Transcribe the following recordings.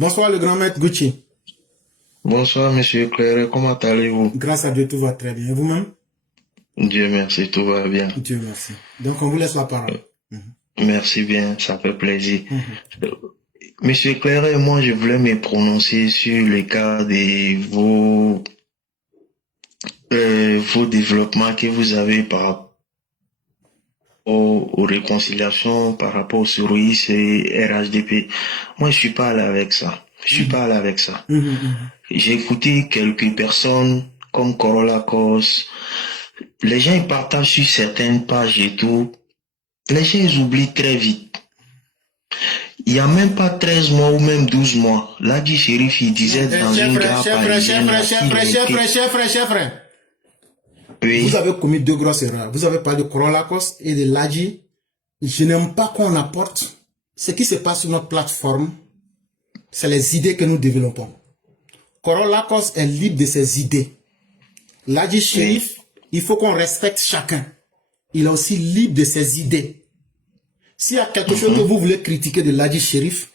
Bonsoir le grand maître Gucci. Bonsoir, monsieur Claire, comment allez-vous? Grâce à Dieu, tout va très bien. Et vous-même? Dieu merci, tout va bien. Dieu merci. Donc on vous laisse la parole. Merci bien, ça fait plaisir. Mhm. Monsieur Claire, moi je voulais me prononcer sur le cas de vos développements que vous avez par rapport aux réconciliations, par rapport au Souris et RHDP. Moi je suis pas allé avec ça. Je suis pas allé avec ça. J'ai écouté quelques personnes comme Corolla Cos. Les gens ils partagent sur certaines pages et tout. Les gens ils oublient très vite. Il n'y a même pas 13 mois ou même 12 mois. L'Hadji Chérif, il disait dans une gare parisienne... Frère. Oui. Vous avez commis deux grosses erreurs. Vous avez parlé de Corolla Cos et de l'Hadji. Je n'aime pas qu'on apporte ce qui se passe sur notre plateforme. C'est les idées que nous développons. Corolla Cos est libre de ses idées. L'Hadji Chérif, il faut qu'on respecte chacun. Il est aussi libre de ses idées. S'il y a quelque chose que vous voulez critiquer de l'Hadji Chérif,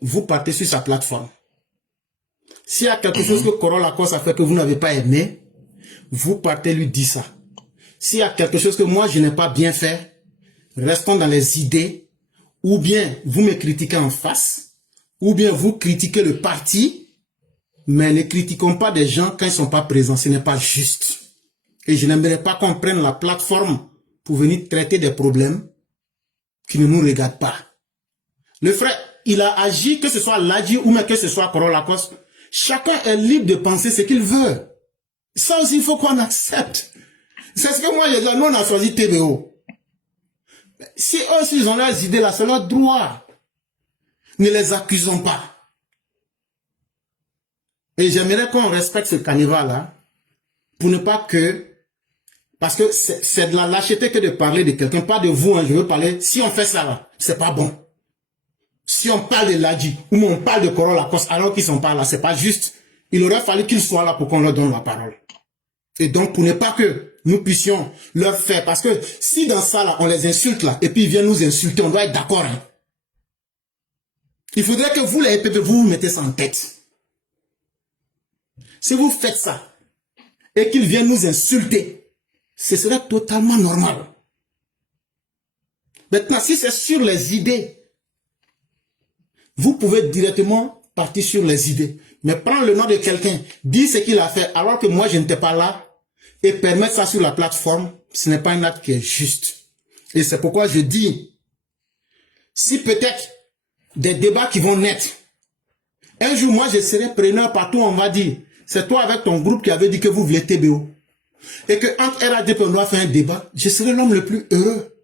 vous partez sur sa plateforme. S'il y a quelque chose que Corolla Cos a fait que vous n'avez pas aimé, vous partez lui dire ça. S'il y a quelque chose que moi je n'ai pas bien fait, restons dans les idées, ou bien vous me critiquez en face, ou bien vous critiquez le parti, mais ne critiquons pas des gens quand ils ne sont pas présents, ce n'est pas juste. Et je n'aimerais pas qu'on prenne la plateforme pour venir traiter des problèmes qui ne nous regardent pas. Le frère, il a agi, que ce soit l'Hadji ou même que ce soit Corolla Cos, chacun est libre de penser ce qu'il veut. Ça aussi, il faut qu'on accepte. C'est ce que moi, j'ai dit, nous, on a choisi TBO. Si eux aussi, ils ont leurs idées là, c'est leur droit. Ne les accusons pas. Et j'aimerais qu'on respecte ce carnaval là, pour ne pas que, parce que c'est de la lâcheté que de parler de quelqu'un, pas de vous, hein, je veux parler, si on fait ça là, c'est pas bon. Si on parle de l'Hadji, ou on parle de Corolla Cos, alors qu'ils sont pas là, c'est pas juste. Il aurait fallu qu'ils soient là pour qu'on leur donne la parole. Et donc, pour ne pas que nous puissions leur faire, parce que si dans ça là, on les insulte là, et puis ils viennent nous insulter, on doit être d'accord, hein. Il faudrait que vous, les EPP, vous mettez ça en tête. Si vous faites ça, et qu'ils viennent nous insulter, ce serait totalement normal. Maintenant, si c'est sur les idées, vous pouvez directement partir sur les idées. Mais prendre le nom de quelqu'un, dire ce qu'il a fait, alors que moi je n'étais pas là, et permettre ça sur la plateforme, ce n'est pas un acte qui est juste. Et c'est pourquoi je dis, si peut-être des débats qui vont naître, un jour moi je serai preneur partout, on va dire, c'est toi avec ton groupe qui avait dit que vous voulez TBO. Et que entre RHDP on doit faire un débat, je serai l'homme le plus heureux.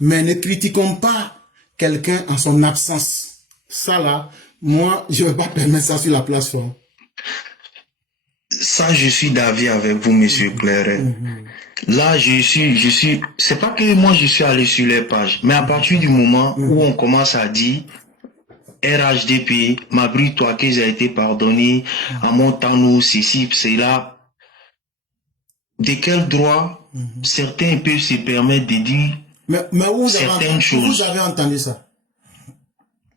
Mais ne critiquons pas quelqu'un en son absence. Ça là, moi, je ne vais pas permettre ça sur la plateforme. Ça, je suis d'avis avec vous, monsieur Claire. Là, c'est pas que moi je suis allé sur les pages, mais à partir du moment où on commence à dire RHDP, Mabri-toi qu'ils a été pardonné, à mon temps nous, ceci, c'est là. De quel droit certains peuvent se permettre de dire mais où certaines choses. Vous avez entendu ça?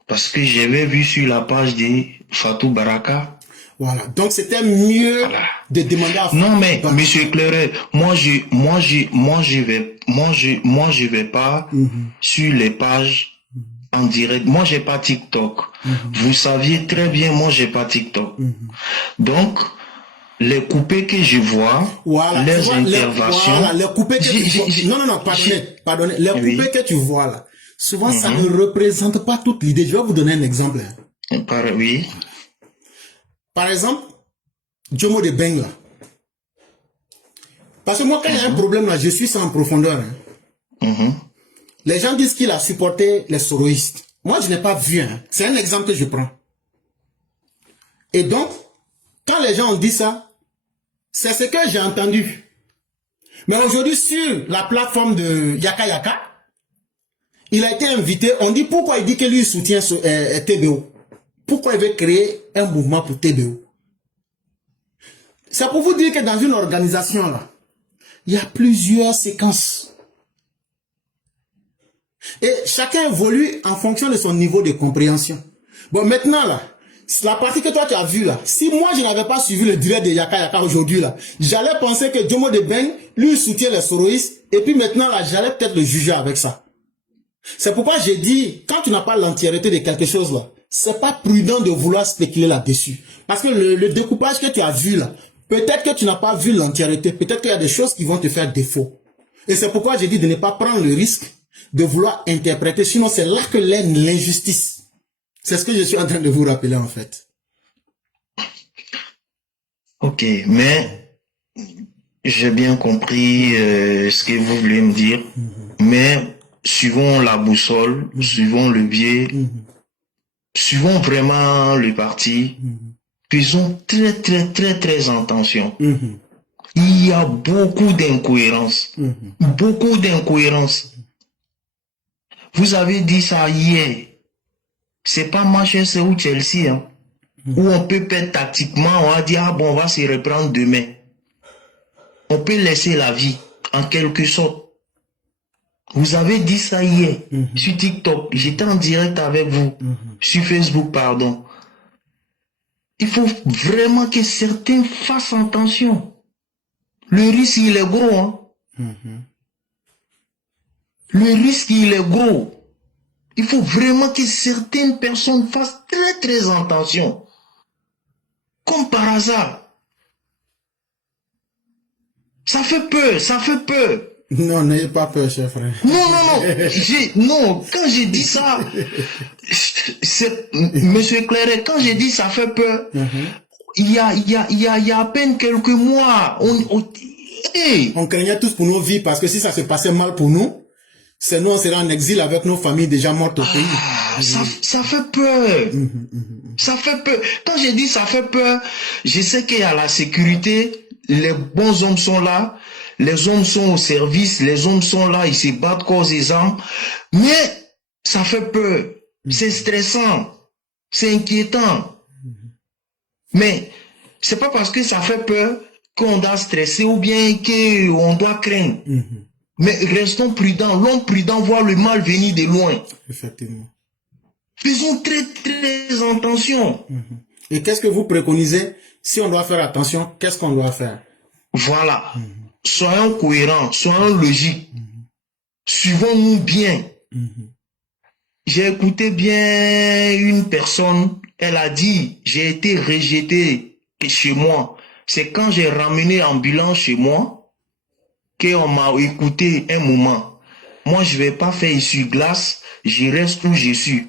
Parce que j'avais vu sur la page de Fatou Baraka. Voilà. Donc c'était mieux de demander à Fatou. Non mais monsieur Claire, moi je vais pas sur les pages en direct. Moi j'ai pas TikTok. Vous saviez très bien, moi j'ai pas TikTok. Donc les coupés que je vois, les interventions... Voilà, les coupés que tu vois... Non, pardonnez. Les coupés que tu vois là, souvent ça ne représente pas toute l'idée. Je vais vous donner un exemple. Oui. Par exemple, Jomo de Beng là. Parce que moi quand il y a un problème là, je suis ça en profondeur. Hein. Les gens disent qu'il a supporté les soroïstes. Moi je n'ai pas vu. Hein. C'est un exemple que je prends. Et donc, quand les gens ont dit ça, c'est ce que j'ai entendu. Mais aujourd'hui, sur la plateforme de Yaka Yaka, il a été invité. On dit pourquoi il dit que lui soutient TBO. Pourquoi il veut créer un mouvement pour TBO. C'est pour vous dire que dans une organisation, là, il y a plusieurs séquences. Et chacun évolue en fonction de son niveau de compréhension. Bon, maintenant, là, la partie que toi tu as vue là, si moi je n'avais pas suivi le direct de Yaka Yaka aujourd'hui là, j'allais penser que Jomo de Ben lui soutient les soroïstes et puis maintenant là, j'allais peut-être le juger avec ça. C'est pourquoi j'ai dit, quand tu n'as pas l'entièreté de quelque chose là, c'est pas prudent de vouloir spéculer là-dessus. Parce que le découpage que tu as vu là, peut-être que tu n'as pas vu l'entièreté, peut-être qu'il y a des choses qui vont te faire défaut. Et c'est pourquoi j'ai dit de ne pas prendre le risque de vouloir interpréter, sinon c'est là que l'injustice. C'est ce que je suis en train de vous rappeler en fait. Ok, mais j'ai bien compris ce que vous voulez me dire, mais suivons la boussole, suivons le biais, suivons vraiment le parti, faisons très attention. Il y a beaucoup d'incohérences, beaucoup d'incohérences. Vous avez dit ça hier. C'est pas Manchester ou Chelsea, hein, où on peut perdre tactiquement, on va dire, ah bon, on va se reprendre demain. On peut laisser la vie, en quelque sorte. Vous avez dit ça hier, sur TikTok, j'étais en direct avec vous, sur Facebook, pardon. Il faut vraiment que certains fassent attention. Le risque, il est gros, hein. Le risque, il est gros. Il faut vraiment que certaines personnes fassent très attention. Comme par hasard. Ça fait peur, ça fait peur. Non, n'ayez pas peur, cher frère. Non, quand j'ai dit ça, Monsieur Clairet, quand j'ai dit ça fait peur, il y a à peine quelques mois, on craignait tous pour nos vies parce que si ça se passait mal pour nous, c'est nous, on serait en exil avec nos familles déjà mortes au pays. Ça fait peur. Ça fait peur. Quand j'ai dit ça fait peur, je sais qu'il y a la sécurité, les bons hommes sont là, les hommes sont au service, les hommes sont là, ils se battent cause des armes, mais ça fait peur. C'est stressant. C'est inquiétant. Mais c'est pas parce que ça fait peur qu'on doit stresser ou bien qu'on doit craindre. Mais restons prudents. L'homme prudent voit le mal venir de loin. Effectivement. Faisons très attention. Et qu'est-ce que vous préconisez? Si on doit faire attention, qu'est-ce qu'on doit faire? Voilà. Soyons cohérents, soyons logiques. Suivons-nous bien. J'ai écouté bien une personne, elle a dit, j'ai été rejeté chez moi. C'est quand j'ai ramené l'ambulance chez moi, qu'on m'a écouté un moment. Moi, je vais pas faire essuie-glace, je reste où je suis.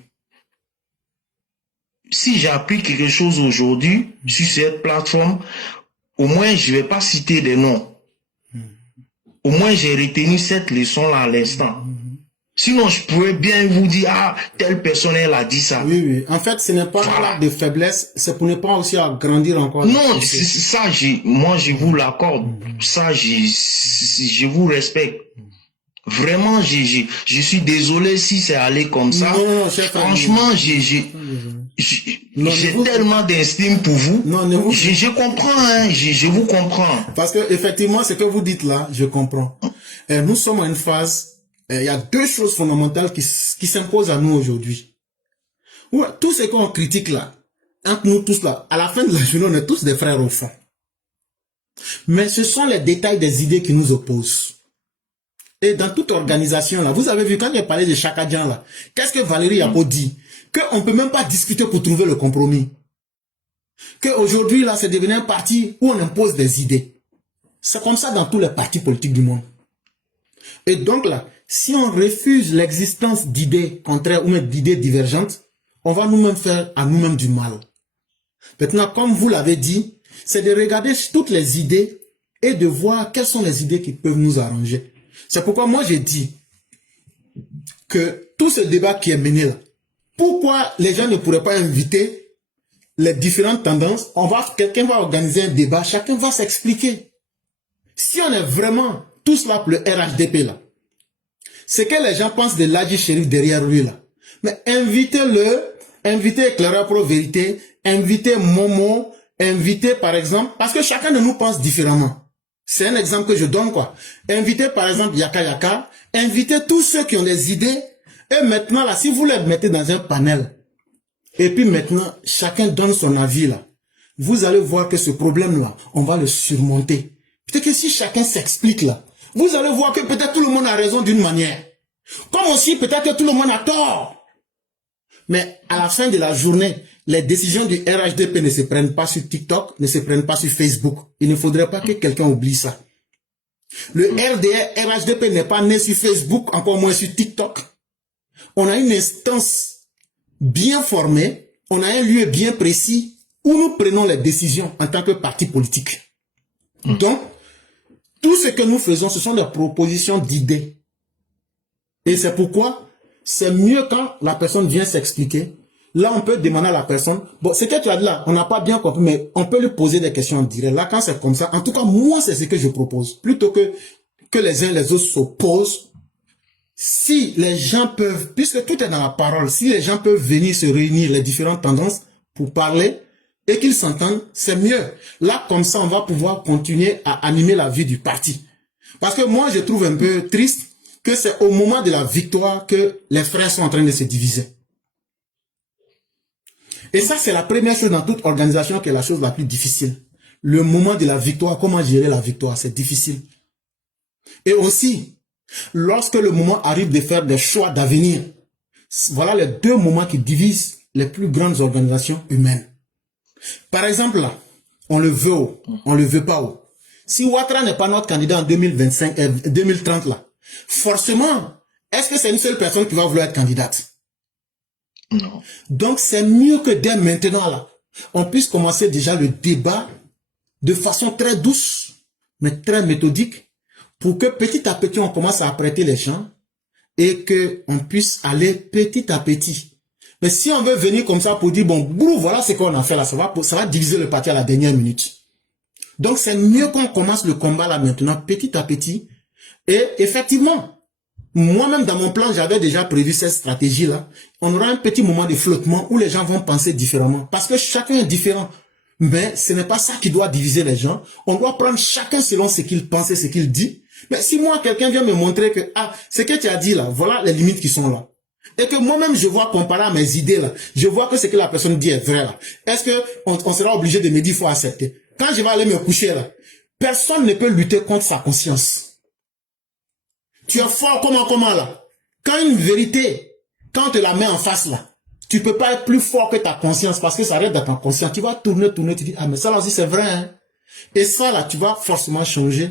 Si j'ai appris quelque chose aujourd'hui sur cette plateforme, au moins je vais pas citer des noms. Au moins j'ai retenu cette leçon-là à l'instant. Sinon, je pourrais bien vous dire, ah, telle personne, elle a dit ça. Oui. En fait, ce n'est pas voilà. De faiblesse, c'est pour ne pas aussi agrandir encore. Non, ça, moi, je vous l'accorde. Ça, je vous respecte. Vraiment, je suis désolé si c'est allé comme ça. Non, chef, franchement, j'ai tellement d'estime pour vous. Non, je comprends, hein, je vous comprends. Parce que, effectivement, ce que vous dites là, je comprends. Nous sommes à une phase, il y a deux choses fondamentales qui s'imposent à nous aujourd'hui. Tout ce qu'on critique là, entre nous tous là, à la fin de la journée, on est tous des frères au fond. Mais ce sont les détails des idées qui nous opposent. Et dans toute organisation là, vous avez vu quand j'ai parlé de Chakadjan là, qu'est-ce que Valérie Yako dit? Qu'on ne peut même pas discuter pour trouver le compromis. Qu'aujourd'hui là, c'est devenu un parti où on impose des idées. C'est comme ça dans tous les partis politiques du monde. Et donc là, si on refuse l'existence d'idées contraires ou même d'idées divergentes, on va nous-mêmes faire à nous-mêmes du mal. Maintenant, comme vous l'avez dit, c'est de regarder toutes les idées et de voir quelles sont les idées qui peuvent nous arranger. C'est pourquoi moi j'ai dit que tout ce débat qui est mené là, pourquoi les gens ne pourraient pas inviter les différentes tendances? Quelqu'un va organiser un débat, chacun va s'expliquer. Si on est vraiment tous là pour le RHDP là, c'est que les gens pensent de Ladji Chérif derrière lui là. Mais invitez Éclaireur Pro Vérité, invitez Momo, invitez par exemple, parce que chacun de nous pense différemment. C'est un exemple que je donne quoi. Invitez par exemple Yaka Yaka, invitez tous ceux qui ont des idées, et maintenant là, si vous les mettez dans un panel, Et puis maintenant, chacun donne son avis là. Vous allez voir que ce problème-là, on va le surmonter. Peut-être que si chacun s'explique là, vous allez voir que peut-être tout le monde a raison d'une manière. Comme aussi peut-être que tout le monde a tort. Mais à la fin de la journée, les décisions du RHDP ne se prennent pas sur TikTok, ne se prennent pas sur Facebook. Il ne faudrait pas que quelqu'un oublie ça. Le RDR, RHDP n'est pas né sur Facebook, encore moins sur TikTok. On a une instance bien formée, on a un lieu bien précis où nous prenons les décisions en tant que parti politique. Donc, tout ce que nous faisons, ce sont des propositions d'idées. Et c'est pourquoi c'est mieux quand la personne vient s'expliquer. Là, on peut demander à la personne, bon, ce que tu as dit là, on n'a pas bien compris, mais on peut lui poser des questions en direct. Là, quand c'est comme ça, en tout cas, moi, c'est ce que je propose. Plutôt que les uns les autres s'opposent, si les gens peuvent, puisque tout est dans la parole, si les gens peuvent venir se réunir, les différentes tendances, pour parler, et qu'ils s'entendent, c'est mieux. Là, comme ça, on va pouvoir continuer à animer la vie du parti. Parce que moi, je trouve un peu triste que c'est au moment de la victoire que les frères sont en train de se diviser. Et ça, c'est la première chose dans toute organisation qui est la chose la plus difficile. Le moment de la victoire, comment gérer la victoire, c'est difficile. Et aussi, lorsque le moment arrive de faire des choix d'avenir, voilà les deux moments qui divisent les plus grandes organisations humaines. Par exemple, là, on le veut ou on le veut pas ou. Si Ouattara n'est pas notre candidat en 2030 là, forcément, est-ce que c'est une seule personne qui va vouloir être candidate? Non. Donc, c'est mieux que dès maintenant, là, on puisse commencer déjà le débat de façon très douce, mais très méthodique, pour que petit à petit, on commence à apprêter les gens et qu'on puisse aller petit à petit. Mais si on veut venir comme ça pour dire, bon, brou, voilà ce qu'on a fait là, ça va diviser le parti à la dernière minute. Donc, c'est mieux qu'on commence le combat là maintenant, petit à petit. Et effectivement, moi-même, dans mon plan, j'avais déjà prévu cette stratégie-là. On aura un petit moment de flottement où les gens vont penser différemment. Parce que chacun est différent. Mais ce n'est pas ça qui doit diviser les gens. On doit prendre chacun selon ce qu'il pense et ce qu'il dit. Mais si moi, quelqu'un vient me montrer que, ah, ce que tu as dit là, voilà les limites qui sont là. Et que moi-même, je vois comparer à mes idées là. Je vois que ce que la personne dit est vrai là. Est-ce que on sera obligé de me dire, il faut accepter? Quand je vais aller me coucher là, personne ne peut lutter contre sa conscience. Tu es fort comment là. Quand une vérité, quand on te la met en face là, tu peux pas être plus fort que ta conscience parce que ça reste dans ta conscience. Tu vas tourner, tu dis, ah mais ça là aussi c'est vrai. Hein? Et ça là, tu vas forcément changer.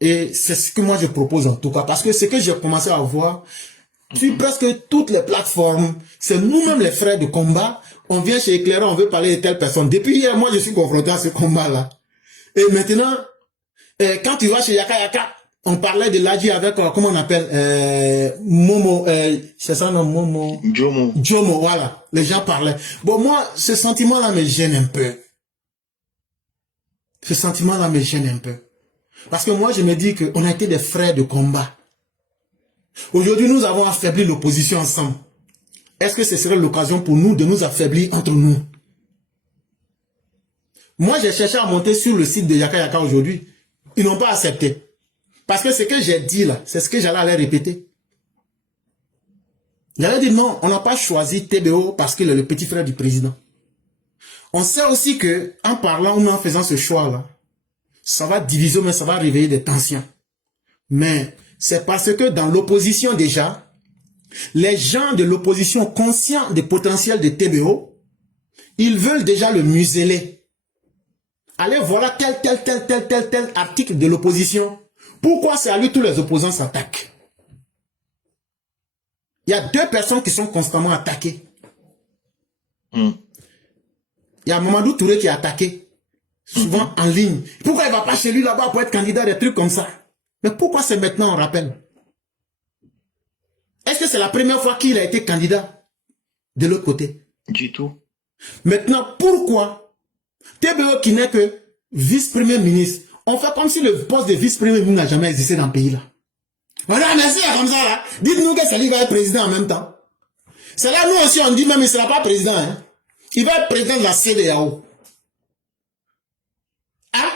Et c'est ce que moi je propose en tout cas. Parce que ce que j'ai commencé à voir, sur presque toutes les plateformes, c'est nous-mêmes les frères de combat. On vient chez Éclairant, on veut parler de telle personne. Depuis hier, moi je suis confronté à ce combat là. Et maintenant, quand tu vas chez Yaka Yaka, on parlait de l'Adji avec, comment on appelle, Momo, c'est ça non, Momo? Jomo. Jomo, voilà. Les gens parlaient. Bon, moi, ce sentiment-là me gêne un peu. Ce sentiment-là me gêne un peu. Parce que moi, je me dis qu'on a été des frères de combat. Aujourd'hui, nous avons affaibli l'opposition ensemble. Est-ce que ce serait l'occasion pour nous de nous affaiblir entre nous? Moi, j'ai cherché à monter sur le site de Yaka Yaka aujourd'hui. Ils n'ont pas accepté. Parce que ce que j'ai dit là, c'est ce que j'allais aller répéter. J'allais dire non, on n'a pas choisi TBO parce qu'il est le petit frère du président. On sait aussi que en parlant ou en faisant ce choix là, ça va diviser, mais ça va réveiller des tensions. Mais c'est parce que dans l'opposition déjà, les gens de l'opposition conscients des potentiels de TBO, ils veulent déjà le museler. Allez, voilà tel article de l'opposition. Pourquoi c'est à lui tous les opposants s'attaquent? Il y a deux personnes qui sont constamment attaquées. Il y a Mamadou Touré qui est attaqué, souvent en ligne. Pourquoi il ne va pas chez lui là-bas pour être candidat, des trucs comme ça? Mais pourquoi c'est maintenant on rappelle? Est-ce que c'est la première fois qu'il a été candidat de l'autre côté? Du tout. Maintenant, pourquoi TBO qui n'est que vice-premier ministre, on fait comme si le poste de vice-premier ministre n'a jamais existé dans le pays là. Voilà, merci, comme ça là. Dites-nous que c'est lui qui va être président en même temps. C'est là, nous aussi, on dit même, il ne sera pas président. Hein. Il va être président de la CEDEAO. Hein?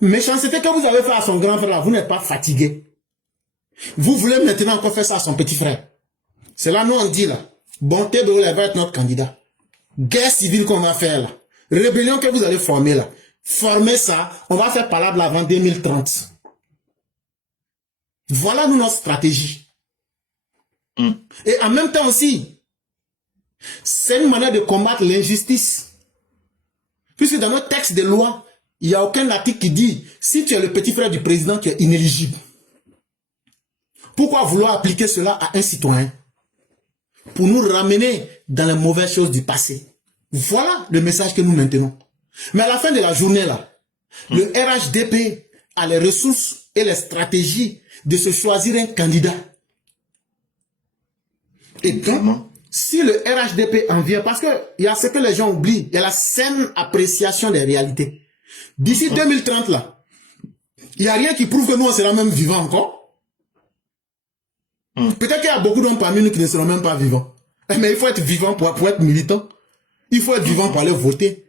Méchanceté que vous avez fait à son grand frère là, vous n'êtes pas fatigué. Vous voulez maintenant encore faire ça à son petit frère. C'est là, nous, on dit là. Bon, TBO va être notre candidat. Guerre civile qu'on va faire là. Rébellion que vous allez former là. Former ça, on va faire palabre avant 2030. Voilà nous notre stratégie. Et en même temps aussi, c'est une manière de combattre l'injustice. Puisque dans notre texte de loi, il n'y a aucun article qui dit si tu es le petit frère du président, tu es inéligible. Pourquoi vouloir appliquer cela à un citoyen? Pour nous ramener dans les mauvaises choses du passé. Voilà le message que nous maintenons. Mais à la fin de la journée, là, le RHDP a les ressources et les stratégies de se choisir un candidat. Et donc, si le RHDP en vient, parce qu'il y a ce que les gens oublient, il y a la saine appréciation des réalités. D'ici 2030, là, il n'y a rien qui prouve que nous, on sera même vivants encore. Peut-être qu'il y a beaucoup d'hommes parmi nous qui ne seront même pas vivants. Mais il faut être vivant pour être militant. Il faut être vivant pour aller voter.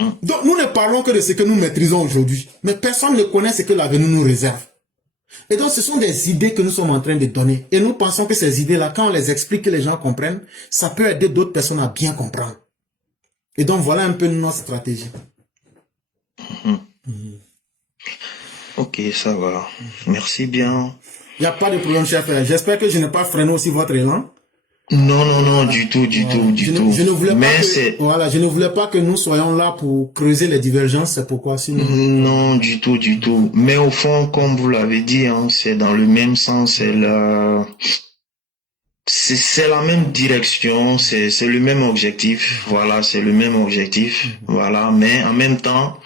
Donc, nous ne parlons que de ce que nous maîtrisons aujourd'hui. Mais personne ne connaît ce que l'avenir nous réserve. Et donc, ce sont des idées que nous sommes en train de donner. Et nous pensons que ces idées-là, quand on les explique, que les gens comprennent, ça peut aider d'autres personnes à bien comprendre. Et donc, voilà un peu notre stratégie. Ok, ça va. Merci bien. Il n'y a pas de problème, chef. J'espère que je n'ai pas freiné aussi votre élan. Non, non, non, du tout, du tout. Je ne voulais Mais pas c'est... voilà, je ne voulais pas que nous soyons là pour creuser les divergences, c'est pourquoi sinon... Non, du tout, du tout. Mais au fond, comme vous l'avez dit, hein, c'est dans le même sens, c'est la même direction, c'est le même objectif. Voilà, c'est le même objectif. Voilà, mais en même temps,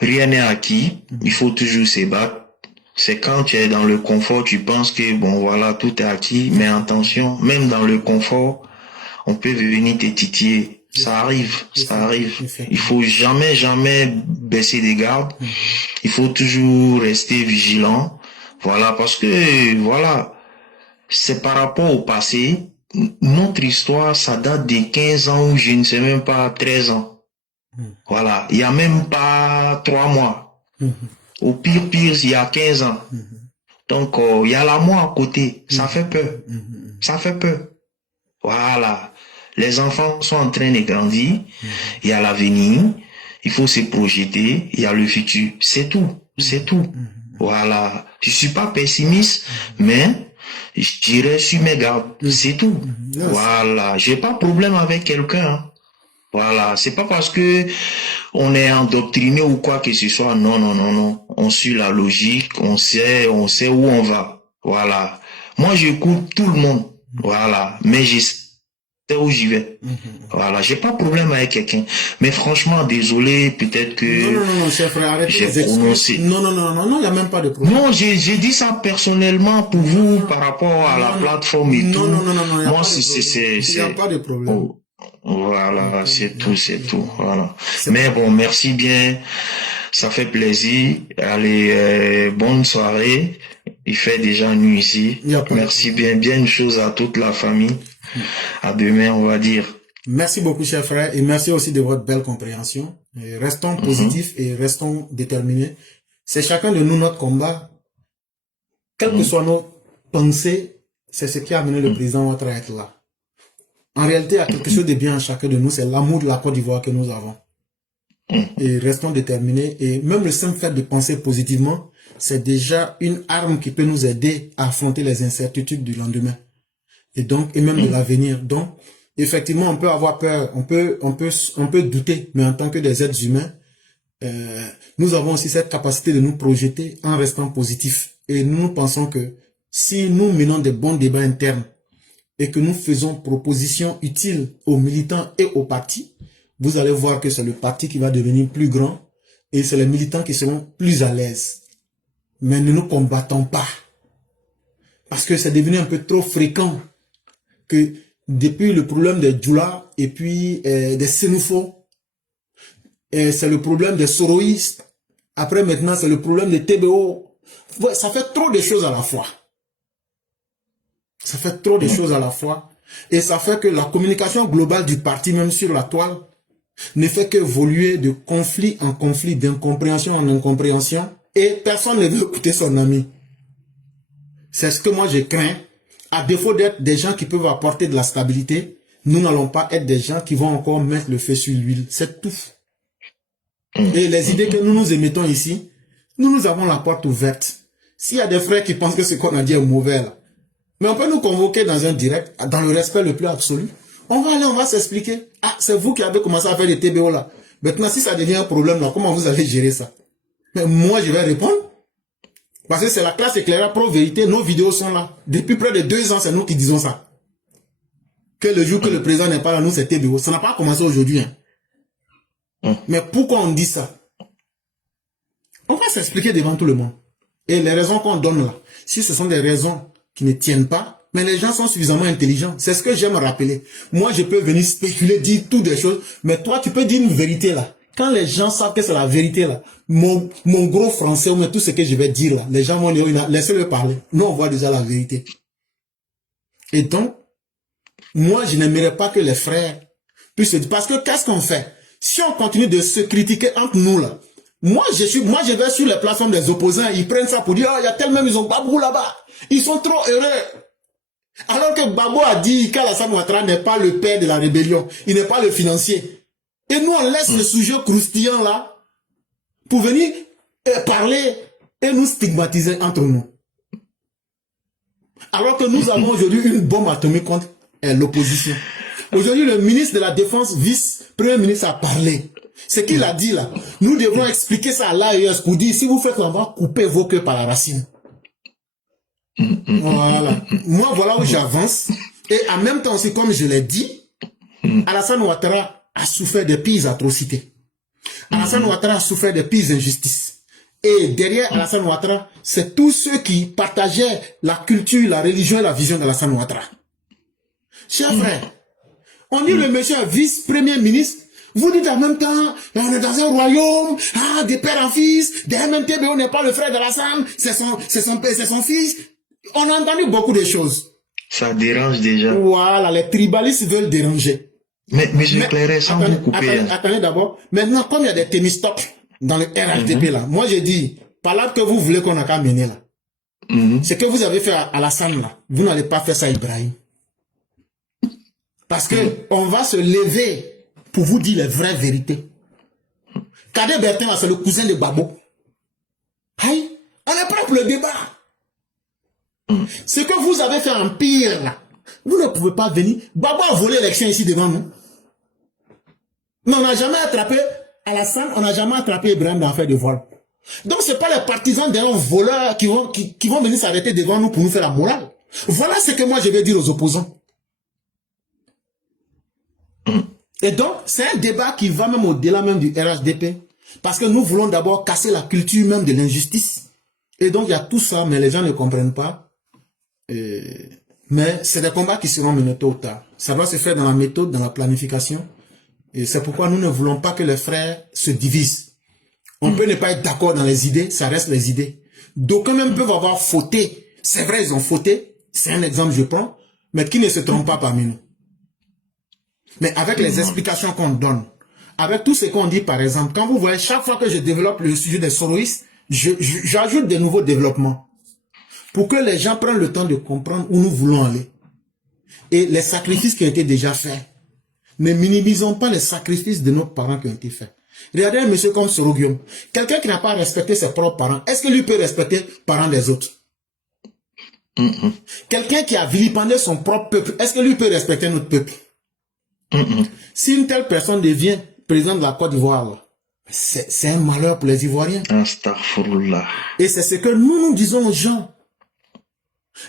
rien n'est acquis. Il faut toujours se battre. C'est quand tu es dans le confort, tu penses que bon voilà, tout est acquis, mais attention, même dans le confort, on peut venir te titiller. Ça arrive, ça arrive. Il faut jamais, jamais baisser les gardes. Il faut toujours rester vigilant. Voilà, parce que voilà, c'est par rapport au passé. Notre histoire, ça date de 15 ans ou je ne sais même pas 13 ans. Voilà, il y a même pas 3 mois. Au pire, il y a 15 ans. Donc, il y a la mort à côté. Ça fait peur. Ça fait peur. Voilà. Les enfants sont en train de grandir. Il y a l'avenir. Il faut se projeter. Il y a le futur. C'est tout. C'est tout. Voilà. Je suis pas pessimiste, mais je dirais sur mes gardes. C'est tout. Voilà. J'ai pas de problème avec quelqu'un. Hein. Voilà, c'est pas parce que on est endoctriné ou quoi que ce soit. Non, non, non, non. On suit la logique, on sait où on va. Voilà. Moi, j'écoute tout le monde. Voilà. Mais je sais où j'y vais. Voilà. J'ai pas de problème avec quelqu'un. Mais franchement, désolé, peut-être que... Non, chef frère, arrêtez j'ai les prononcé. Non, il n'y a même pas de problème. Non, j'ai dit ça personnellement pour vous par rapport à la plateforme et tout. Non, moi, c'est... Il n'y a pas de problème. Oh. Voilà, c'est tout, voilà. Mais bon, merci bien, ça fait plaisir. Allez, bonne soirée. Il fait déjà nuit ici. Merci bien, une chose à toute la famille. À demain, on va dire. Merci beaucoup, cher frère, et merci aussi de votre belle compréhension. Et restons positifs et restons déterminés. C'est chacun de nous notre combat. Quelles que soient nos pensées, c'est ce qui a amené le président Ouattara à être là. En réalité, il y a quelque chose de bien en chacun de nous, c'est l'amour de la Côte d'Ivoire que nous avons. Et restons déterminés. Et même le simple fait de penser positivement, c'est déjà une arme qui peut nous aider à affronter les incertitudes du lendemain. Et donc, et même de l'avenir. Donc, effectivement, on peut avoir peur, on peut douter, mais en tant que des êtres humains, nous avons aussi cette capacité de nous projeter en restant positifs. Et nous pensons que si nous menons des bons débats internes, et que nous faisons propositions utiles aux militants et aux partis, vous allez voir que c'est le parti qui va devenir plus grand et c'est les militants qui seront plus à l'aise. Mais ne nous combattons pas. Parce que c'est devenu un peu trop fréquent que depuis le problème des Djoula et puis des Sénoufos, c'est le problème des Soroïstes. Après maintenant, c'est le problème des TBO. Ouais, ça fait trop de choses à la fois. Ça fait trop de choses à la fois. Et ça fait que la communication globale du parti, même sur la toile, ne fait qu'évoluer de conflit en conflit, d'incompréhension en incompréhension. Et personne ne veut écouter son ami. C'est ce que moi je crains à défaut d'être des gens qui peuvent apporter de la stabilité, nous n'allons pas être des gens qui vont encore mettre le feu sur l'huile. C'est tout. Et les idées que nous émettons ici, nous avons la porte ouverte. S'il y a des frères qui pensent que ce qu'on a dit est mauvais, là, mais on peut nous convoquer dans un direct, dans le respect le plus absolu. On va aller, on va s'expliquer. Ah, c'est vous qui avez commencé à faire des TBO là. Maintenant, si ça devient un problème là, comment vous allez gérer ça? Mais moi, je vais répondre. Parce que c'est la classe éclairée pro-vérité. Nos vidéos sont là. Depuis près de 2 ans, c'est nous qui disons ça. Que le jour que le président n'est pas là, nous, c'est TBO. Ça n'a pas commencé aujourd'hui. Hein. Mais pourquoi on dit ça? On va s'expliquer devant tout le monde. Et les raisons qu'on donne là, si ce sont des raisons qui ne tiennent pas, mais les gens sont suffisamment intelligents. C'est ce que j'aime rappeler. Moi, je peux venir spéculer, dire toutes des choses, mais toi, tu peux dire une vérité là. Quand les gens savent que c'est la vérité là, mon gros français, ou tout ce que je vais dire là, les gens vont dire, laissez-le parler. Nous, on voit déjà la vérité. Et donc, moi, je n'aimerais pas que les frères puissent se dire, parce que qu'est-ce qu'on fait? Si on continue de se critiquer entre nous là, moi, je vais sur les plateformes des opposants, ils prennent ça pour dire, oh, il y a tellement, ils ont Babou là-bas. Ils sont trop heureux. Alors que Babou a dit qu'Alassane Ouattara n'est pas le père de la rébellion. Il n'est pas le financier. Et nous, on laisse le sujet croustillant là pour venir parler et nous stigmatiser entre nous. Alors que nous avons aujourd'hui une bombe atomique contre l'opposition. Aujourd'hui, le ministre de la Défense, vice-premier ministre, a parlé. Ce qu'il a dit là, nous devons expliquer ça à l'AES pour dire, si vous faites, on va couper vos queues par la racine. Voilà. Moi, voilà où j'avance. Et en même temps aussi, comme je l'ai dit, Alassane Ouattara a souffert de pires atrocités. Alassane Ouattara a souffert de pires injustices. Et derrière Alassane Ouattara, c'est tous ceux qui partageaient la culture, la religion et la vision d'Alassane Ouattara. Chers frères, on dit le monsieur vice-premier ministre, vous dites en même temps, on est dans un royaume, des pères en fils, des MNTB, on n'est pas le frère d'Alassane, c'est son fils. On a entendu beaucoup de choses. Ça dérange déjà. Voilà, les tribalistes veulent déranger. Mais j'éclairais sans vous couper. Attendez d'abord. Maintenant, comme il y a des témistocs dans le RHDP là, moi j'ai dit, par là que vous voulez qu'on a qu'à mener là. Ce que vous avez fait à Alassane là, vous n'allez pas faire ça à Ibrahim. Parce que on va se lever pour vous dire les vraies vérités. Kadé Bertin là, c'est le cousin de Babo. Aïe, on est prêt pour le débat. Ce que vous avez fait en pire là, vous ne pouvez pas venir. Babo a volé l'élection ici devant nous. Mais on n'a jamais attrapé Alassane, on n'a jamais attrapé Ibrahim dans l'affaire de vol. Donc ce n'est pas les partisans d'un voleur qui vont venir s'arrêter devant nous pour nous faire la morale. Voilà ce que moi je vais dire aux opposants. Et donc, c'est un débat qui va même au-delà même du RHDP. Parce que nous voulons d'abord casser la culture même de l'injustice. Et donc, il y a tout ça, mais les gens ne comprennent pas. Mais c'est des combats qui seront menés tôt ou tard. Ça doit se faire dans la méthode, dans la planification. Et c'est pourquoi nous ne voulons pas que les frères se divisent. On peut ne pas être d'accord dans les idées, ça reste les idées. D'aucuns même peuvent avoir fauté. C'est vrai, ils ont fauté. C'est un exemple, je prends. Mais qui ne se trompe pas parmi nous. Mais avec les explications qu'on donne, avec tout ce qu'on dit, par exemple, quand vous voyez, chaque fois que je développe le sujet des soroïstes, j'ajoute de nouveaux développements pour que les gens prennent le temps de comprendre où nous voulons aller. Et les sacrifices qui ont été déjà faits. Ne minimisons pas les sacrifices de nos parents qui ont été faits. Regardez un monsieur comme Soro Guillaume. Quelqu'un qui n'a pas respecté ses propres parents, est-ce que lui peut respecter les parents des autres? Quelqu'un qui a vilipendé son propre peuple, est-ce que lui peut respecter notre peuple? Si une telle personne devient président de la Côte d'Ivoire, c'est un malheur pour les Ivoiriens. Astaghfirullah. Et c'est ce que nous disons aux gens.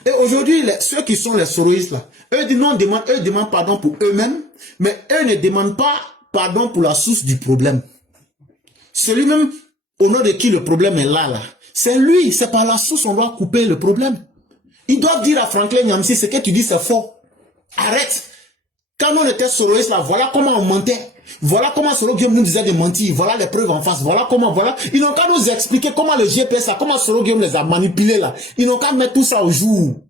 Et aujourd'hui, ceux qui sont les soroïstes là, eux demandent pardon pour eux-mêmes, mais eux ne demandent pas pardon pour la source du problème. Celui même au nom de qui le problème est là, c'est lui, c'est par la source on doit couper le problème. Ils doivent dire à Franklin Nyamsi, ce que tu dis c'est faux. Arrête. Quand on était soroïstes là, voilà comment on mentait. Voilà comment Soro Guillaume nous disait de mentir. Voilà les preuves en face. Voilà comment, voilà. Ils n'ont qu'à nous expliquer comment le GPS là, comment Soro Guillaume les a manipulés là. Ils n'ont qu'à mettre tout ça au jour.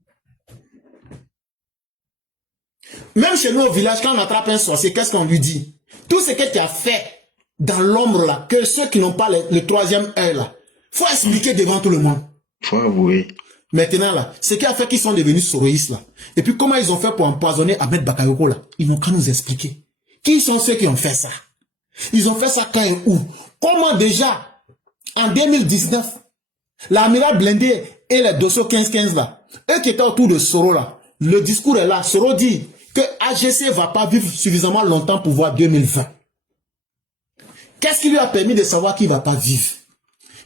Même chez nous au village, quand on attrape un sorcier, qu'est-ce qu'on lui dit? Tout ce que tu as fait dans l'ombre là, que ceux qui n'ont pas le troisième œil là, faut expliquer devant tout le monde. Faut avouer. Maintenant, là, ce qui a fait qu'ils sont devenus soroïstes, là. Et puis, comment ils ont fait pour empoisonner Ahmed Bakayoko, là? Ils n'ont qu'à nous expliquer. Qui sont ceux qui ont fait ça? Ils ont fait ça quand et où? Comment déjà, en 2019, l'amiral Blindé et les Dosso 15-15, là, eux qui étaient autour de Soro, là, le discours est là. Soro dit que AGC va pas vivre suffisamment longtemps pour voir 2020. Qu'est-ce qui lui a permis de savoir qu'il va pas vivre?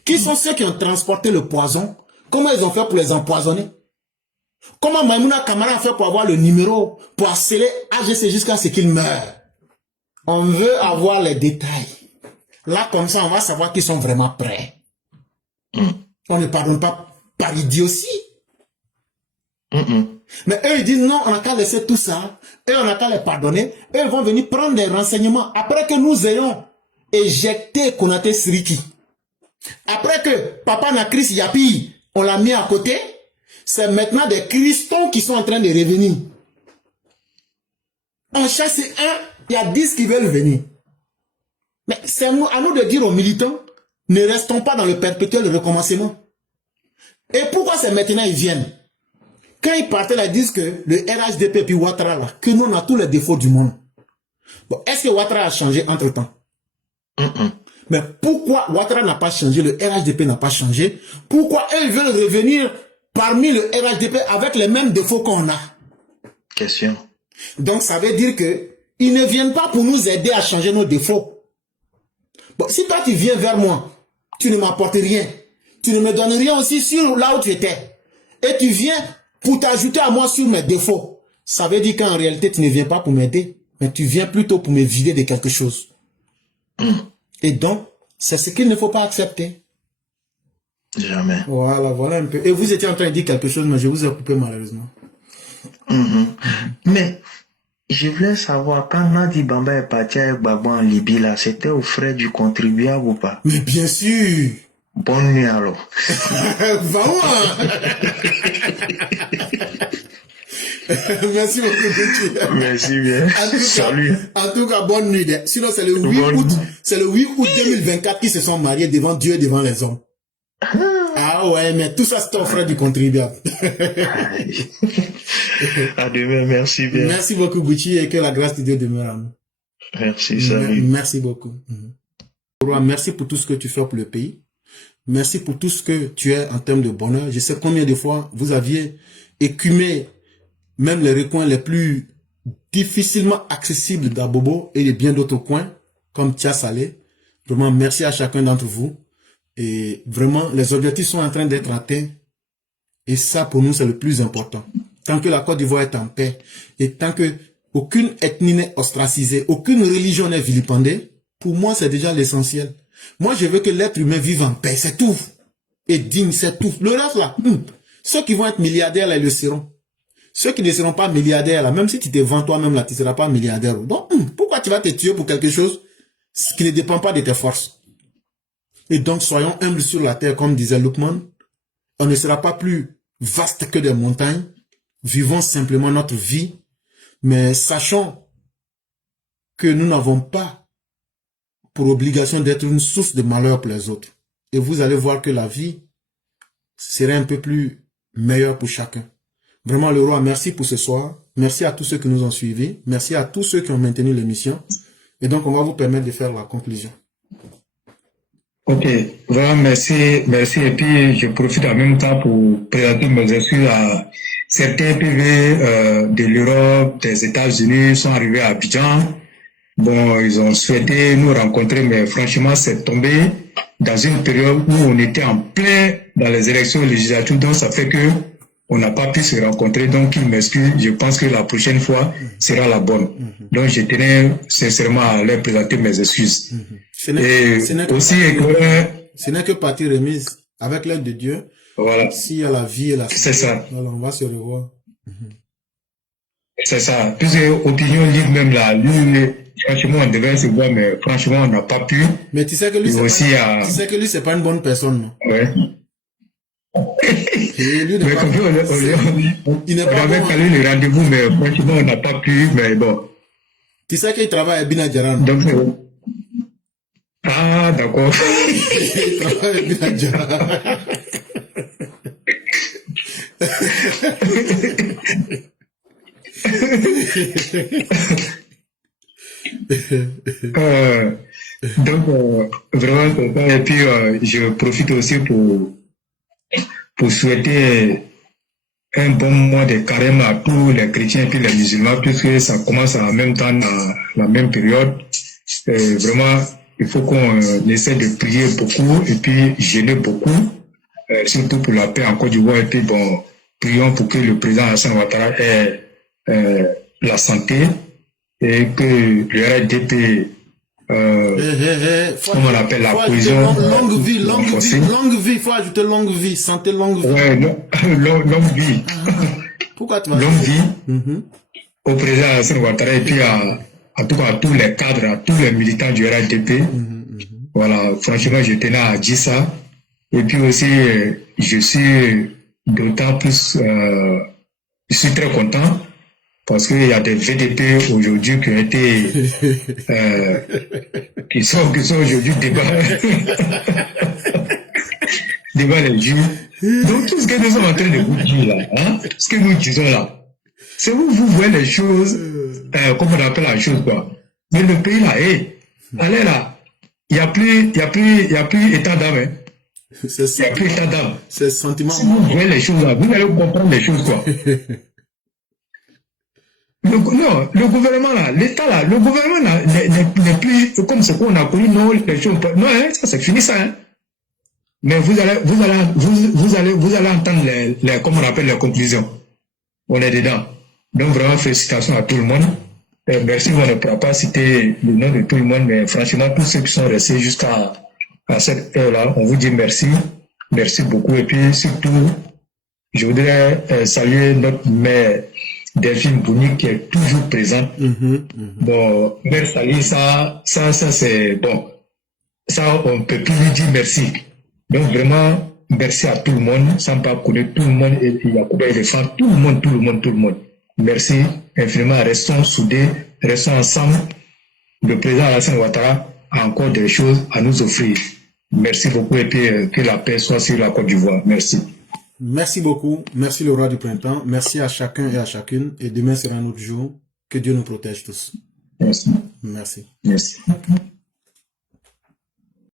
Qui sont ceux qui ont transporté le poison? Comment ils ont fait pour les empoisonner? Comment Maïmouna Kamara a fait pour avoir le numéro, pour harceler AGC jusqu'à ce qu'il meure? On veut avoir les détails. Là, comme ça, on va savoir qu'ils sont vraiment prêts. On ne pardonne pas par idiotie. Mais eux, ils disent non, on n'a qu'à laisser tout ça. Eux, on n'a qu'à les pardonner. Eux, ils vont venir prendre des renseignements. Après que nous ayons éjecté Konaté Siriki. Après que Papa Nakris Yapi, on l'a mis à côté. C'est maintenant des cristons qui sont en train de revenir. On chasse un, il y a 10 qui veulent venir. Mais c'est à nous de dire aux militants, ne restons pas dans le perpétuel recommencement. Et pourquoi c'est maintenant ils viennent? Quand ils partaient là, ils disent que le RHDP puis Ouattara là, que nous on a tous les défauts du monde. Bon, est-ce que Ouattara a changé entre temps? Mais pourquoi Ouattara n'a pas changé, le RHDP n'a pas changé? Pourquoi eux veulent revenir parmi le RHDP avec les mêmes défauts qu'on a? Question. Donc ça veut dire que ils ne viennent pas pour nous aider à changer nos défauts. Bon, si toi tu viens vers moi, tu ne m'apportes rien, tu ne me donnes rien aussi sur là où tu étais, et tu viens pour t'ajouter à moi sur mes défauts, ça veut dire qu'en réalité tu ne viens pas pour m'aider, mais tu viens plutôt pour me vider de quelque chose. Et donc, c'est ce qu'il ne faut pas accepter. Jamais. Voilà un peu. Et vous étiez en train de dire quelque chose, mais je vous ai coupé malheureusement. Mais je voulais savoir, quand Nadi Bamba est parti avec Gbagbo en Libye, là, c'était aux frais du contribuable ou pas? Mais bien sûr. Bonne nuit alors. Vraiment. Merci beaucoup. Merci bien. Salut. En tout cas, bonne nuit. Sinon, c'est le 8 août. C'est le 8 août 2024 qui se sont mariés devant Dieu et devant les hommes. Ah ouais, mais tout ça, c'est au frais du contribuable. À demain, merci bien. Merci beaucoup, Gucci, et que la grâce de Dieu demeure en nous. Merci, salut. Merci beaucoup. Merci pour tout ce que tu fais pour le pays. Merci pour tout ce que tu es en termes de bonheur. Je sais combien de fois vous aviez écumé même les recoins les plus difficilement accessibles d'Abobo et de bien d'autres coins, comme Tia Salé. Vraiment, merci à chacun d'entre vous. Et vraiment, les objectifs sont en train d'être atteints. Et ça, pour nous, c'est le plus important. Tant que la Côte d'Ivoire est en paix, et tant que aucune ethnie n'est ostracisée, aucune religion n'est vilipendée, pour moi, c'est déjà l'essentiel. Moi, je veux que l'être humain vive en paix, c'est tout. Et digne, c'est tout. Le reste, là, ceux qui vont être milliardaires, là, ils le seront. Ceux qui ne seront pas milliardaires, là, même si tu te vends toi-même, là, tu ne seras pas milliardaire. Donc, pourquoi tu vas te tuer pour quelque chose qui ne dépend pas de tes forces? Et donc, soyons humbles sur la terre, comme disait Lukman. On ne sera pas plus vaste que des montagnes. Vivons simplement notre vie. Mais sachons que nous n'avons pas pour obligation d'être une source de malheur pour les autres. Et vous allez voir que la vie serait un peu plus meilleure pour chacun. Vraiment, le roi, merci pour ce soir. Merci à tous ceux qui nous ont suivis. Merci à tous ceux qui ont maintenu l'émission. Et donc, on va vous permettre de faire la conclusion. Ok, vraiment merci. Et puis, je profite en même temps pour présenter mes excuses à certains PV de l'Europe, des États-Unis sont arrivés à Abidjan. Bon, ils ont souhaité nous rencontrer, mais franchement, c'est tombé dans une période où on était en plein dans les élections législatives, donc ça fait que on n'a pas pu se rencontrer, donc ils m'excusent. Je pense que la prochaine fois sera la bonne. Donc je tenais sincèrement à leur présenter mes excuses. Ce n'est que partie remise avec l'aide de Dieu. Voilà. S'il y a la vie et la c'est ça. Voilà, on va se revoir. C'est ça. Puisque opinion libre même là, lui, franchement, on devait se voir, mais franchement, on n'a pas pu. Mais tu sais que lui, c'est pas une bonne personne, non? Ouais. Lui, mais comme on avait calé le rendez-vous, mais franchement, on n'a pas pu, mais bon. Tu sais qu'il travaille à Bina Djaran. Donc, ah, d'accord. Il travaille à Bina Djaran. Donc, vraiment, c'est ça. Et puis, je profite aussi pour souhaiter un bon mois de carême à tous les chrétiens et puis les musulmans, puisque ça commence en même temps, dans la même période. Vraiment, il faut qu'on essaie de prier beaucoup et puis jeûner beaucoup, surtout pour la paix en Côte d'Ivoire. Et puis, bon, prions pour que le président Alassane Ouattara ait la santé et que le RDP, comment on appelle la cohésion, longue vie, il faut ajouter longue vie, santé, longue vie. Ouais, longue vie. Pourquoi tu vas longue vie au président Alassane Ouattara et puis en tout cas à tous les cadres, à tous les militants du RDP. Voilà, franchement, je tenais à dire ça. Et puis aussi, je suis d'autant plus, je suis très content parce qu'il y a des VDP aujourd'hui qui ont été, qui sont aujourd'hui devant les juges. Donc tout ce que nous sommes en train de vous dire là, hein, ce que nous disons là, c'est vous voyez les choses, comme on appelle la chose quoi. Mais le pays là, allez là, il n'y a plus état d'âme. Hein. Il n'y a plus état d'âme. C'est sentiment. Si vous voyez les choses là, vous allez comprendre les choses quoi. Le gouvernement là, l'État là, le gouvernement là n'est plus comme ce qu'on a connu, non, les choses. Non, hein, ça c'est fini ça. Hein. Mais vous allez entendre les comment on appelle les conclusions. On est dedans. Donc vraiment félicitations à tout le monde. Merci, on ne pourra pas citer le nom de tout le monde, mais franchement tous ceux qui sont restés jusqu'à cette heure-là, on vous dit merci, merci beaucoup. Et puis surtout, je voudrais saluer notre mère Delphine Bouni qui est toujours présente. Bon, mère Sali, ça c'est bon. Ça, on ne peut plus lui dire merci. Donc vraiment, merci à tout le monde, sans pas connaître tout le monde, et Yacouba Éléphant, tout le monde. Merci infiniment, restons soudés, restons ensemble. Le président Alassane Ouattara a encore des choses à nous offrir. Merci beaucoup et puis que la paix soit sur la Côte d'Ivoire. Merci. Merci beaucoup, merci le roi du printemps, merci à chacun et à chacune, et demain sera un autre jour. Que Dieu nous protège tous. Merci. Merci. Merci.